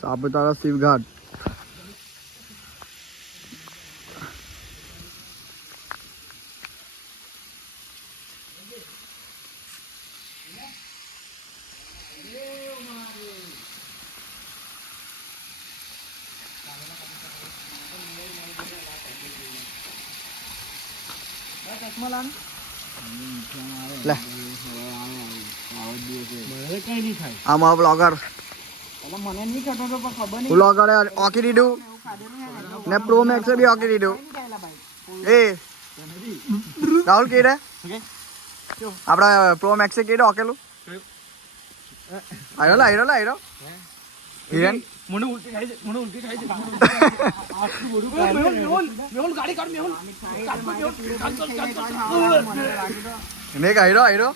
સાપુતારા શિવઘાટ. લે આમાં blogger બ્લોગરે okay દીધું ને પ્રો મેક્સ બી ઓકી દીધું. એ રાહુલ કે રે આપડા પ્રો મેક્સ કે ઓકેલું આયરો હિરેન મને ઉલટી થાય છે મેહુલ ગાડી કાઢ મેહુલ મેં આયરો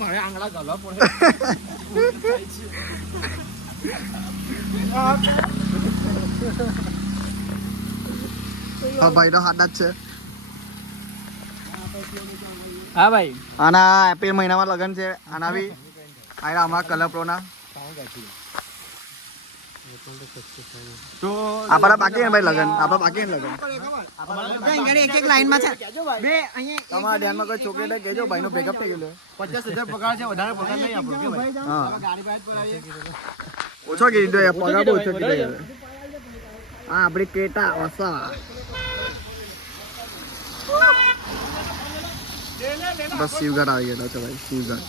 મારે આંગળા ગાલવા પડે. હા ભાઈ તો હાથ જ છે. હા ભાઈ આના એપ્રિલ મહિનામાં લગન છે. આના બી આયરા અમારા કલર પ્રો ના તો આપણા બાકી ને ભાઈ લગન આપણા બાકી ને લગન એક લાઈનમાં છે. બે તમારા ધ્યાનમાં કોઈ છોકરી તો કહેજો ભાઈ નો બ્રેકઅપ થઈ ગયેલો 50,000 પગાર છે, વધારે પગાર નહીં આપણો કે ભાઈ. હા ગાડી પાસે પડાવીએ. ઓછો કીધો પગાર બહુ ઓછો કીધો. હા આપડી કેટા ઓસા બસ શિવઘાટ આવી ગયેલો છે ભાઈ. શિવઘાટ